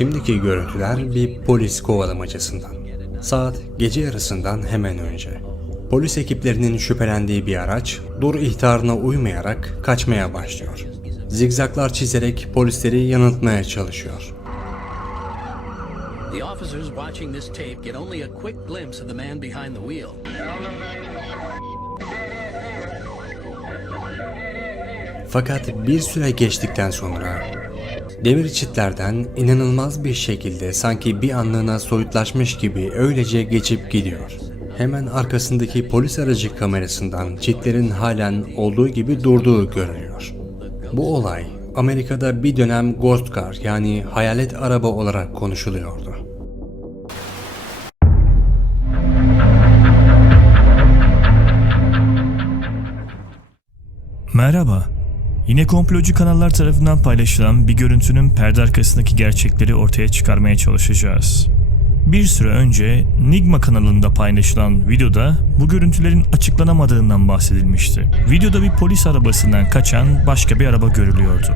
Şimdiki görüntüler bir polis kovalamacasından. Saat gece yarısından hemen önce. Polis ekiplerinin şüphelendiği bir araç dur ihtarına uymayarak kaçmaya başlıyor. Zigzaklar çizerek polisleri yanıltmaya çalışıyor. The officers watching this tape get only a quick glimpse of the man behind the wheel. Fakat bir süre geçtikten sonra demir çitlerden inanılmaz bir şekilde sanki bir anlığına soyutlaşmış gibi öylece geçip gidiyor. Hemen arkasındaki polis aracı kamerasından çitlerin halen olduğu gibi durduğu görülüyor. Bu olay Amerika'da bir dönem Ghost Car yani hayalet araba olarak konuşuluyordu. Merhaba. Yine komplocu kanallar tarafından paylaşılan bir görüntünün perde arkasındaki gerçekleri ortaya çıkarmaya çalışacağız. Bir süre önce Nigma kanalında paylaşılan videoda bu görüntülerin açıklanamadığından bahsedilmişti. Videoda bir polis arabasından kaçan başka bir araba görülüyordu.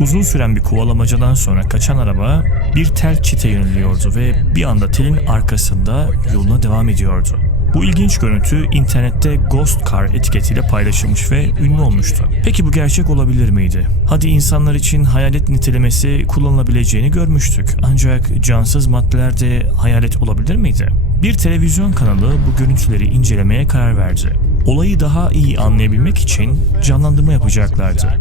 Uzun süren bir kovalamacadan sonra kaçan araba bir tel çite yöneliyordu ve bir anda telin arkasında yoluna devam ediyordu. Bu ilginç görüntü internette Ghost Car etiketiyle paylaşılmış ve ünlü olmuştu. Peki bu gerçek olabilir miydi? Hadi insanlar için hayalet nitelemesi kullanılabileceğini görmüştük. Ancak cansız maddeler de hayalet olabilir miydi? Bir televizyon kanalı bu görüntüleri incelemeye karar verdi. Olayı daha iyi anlayabilmek için canlandırma yapacaklardı.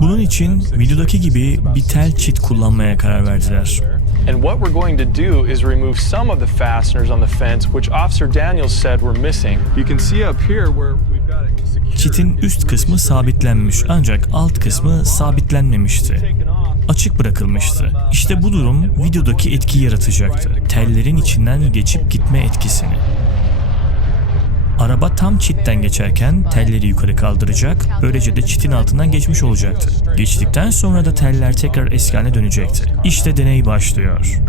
Bunun için videodaki gibi bir tel çit kullanmaya karar verdiler. And what we're going to do is remove some of the fasteners on the fence, which Officer Daniels said were missing. You can see up here where we've got it secured. Çitin üst kısmı sabitlenmiş ancak alt kısmı sabitlenmemişti. Açık bırakılmıştı. İşte bu durum videodaki etki yaratacaktı. Tellerin içinden geçip gitme etkisini. Araba tam çitten geçerken telleri yukarı kaldıracak, böylece de çitin altından geçmiş olacaktı. Geçtikten sonra da teller tekrar eski haline dönecekti. İşte deney başlıyor.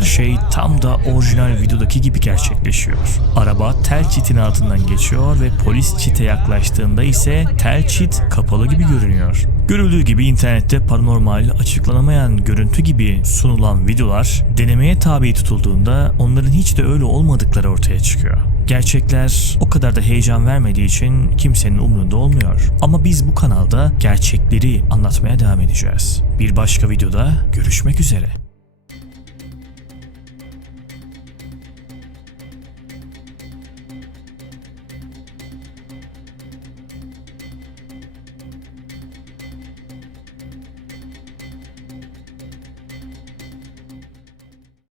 Her şey tam da orijinal videodaki gibi gerçekleşiyor. Araba tel çitin altından geçiyor ve polis çite yaklaştığında ise tel çit kapalı gibi görünüyor. Görüldüğü gibi internette paranormal, açıklanamayan görüntü gibi sunulan videolar denemeye tabi tutulduğunda onların hiç de öyle olmadıkları ortaya çıkıyor. Gerçekler o kadar da heyecan vermediği için kimsenin umrunda olmuyor. Ama biz bu kanalda gerçekleri anlatmaya devam edeceğiz. Bir başka videoda görüşmek üzere.